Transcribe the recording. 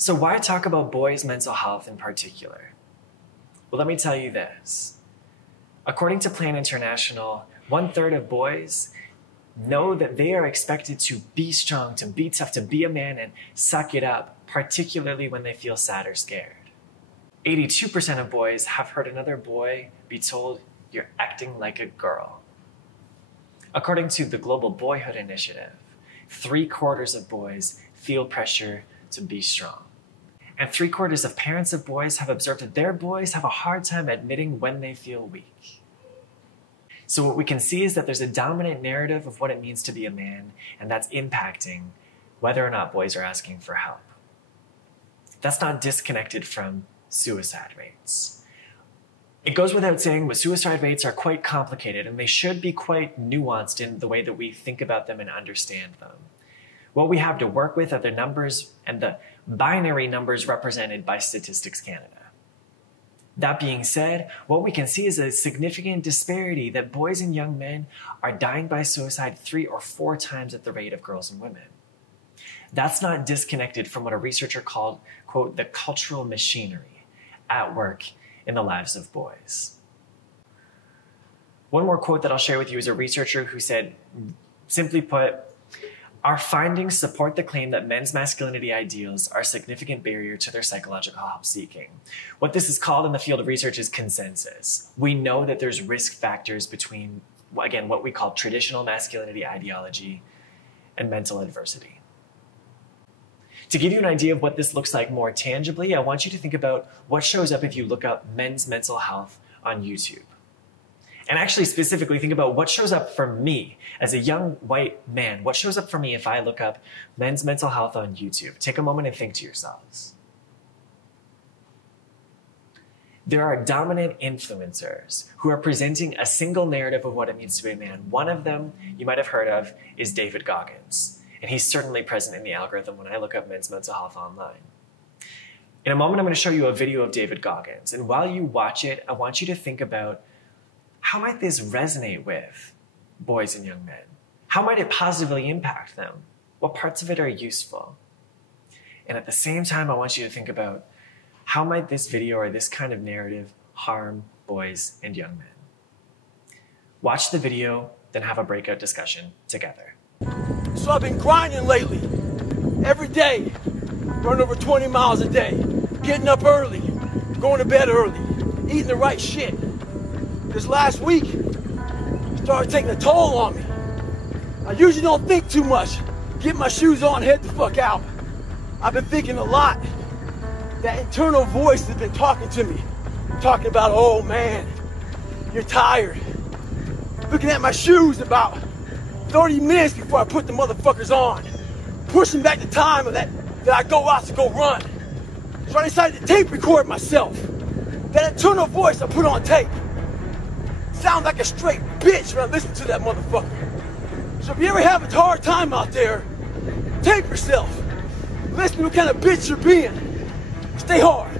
So why talk about boys' mental health in particular? Well, let me tell you this. According to Plan International, 1/3 of boys know that they are expected to be strong, to be tough, to be a man and suck it up, particularly when they feel sad or scared. 82% of boys have heard another boy be told, "You're acting like a girl." According to the Global Boyhood Initiative, 3/4 of boys feel pressure to be strong. And 3/4 of parents of boys have observed that their boys have a hard time admitting when they feel weak. So what we can see is that there's a dominant narrative of what it means to be a man, and that's impacting whether or not boys are asking for help. That's not disconnected from suicide rates. It goes without saying, but suicide rates are quite complicated, and they should be quite nuanced in the way that we think about them and understand them. What we have to work with are the numbers and the binary numbers represented by Statistics Canada. That being said, what we can see is a significant disparity that boys and young men are dying by suicide 3 or 4 times at the rate of girls and women. That's not disconnected from what a researcher called, quote, the cultural machinery at work in the lives of boys. One more quote that I'll share with you is a researcher who said, simply put, "Our findings support the claim that men's masculinity ideals are a significant barrier to their psychological help seeking." What this is called in the field of research is consensus. We know that there's risk factors between, again, what we call traditional masculinity ideology and mental adversity. To give you an idea of what this looks like more tangibly, I want you to think about what shows up if you look up men's mental health on YouTube. And actually specifically think about what shows up for me as a young white man. What shows up for me if I look up men's mental health on YouTube? Take a moment and think to yourselves. There are dominant influencers who are presenting a single narrative of what it means to be a man. One of them you might have heard of is David Goggins. And he's certainly present in the algorithm when I look up men's mental health online. In a moment, I'm going to show you a video of David Goggins. And while you watch it, I want you to think about, how might this resonate with boys and young men? How might it positively impact them? What parts of it are useful? And at the same time, I want you to think about, how might this video or this kind of narrative harm boys and young men? Watch the video, then have a breakout discussion together. So I've been grinding lately, every day, running over 20 miles a day, getting up early, going to bed early, eating the right shit. This last week, it started taking a toll on me. I usually don't think too much, get my shoes on, head the fuck out. I've been thinking a lot. That internal voice has been talking to me, talking about, "Oh man, you're tired." Looking at my shoes about 30 minutes before I put the motherfuckers on, pushing back the time of that I go out to go run. So I decided to tape record myself. That internal voice I put on tape. Sounds like a straight bitch when I listen to that motherfucker. So if you ever have a hard time out there, tape yourself. Listen to what kind of bitch you're being. Stay hard.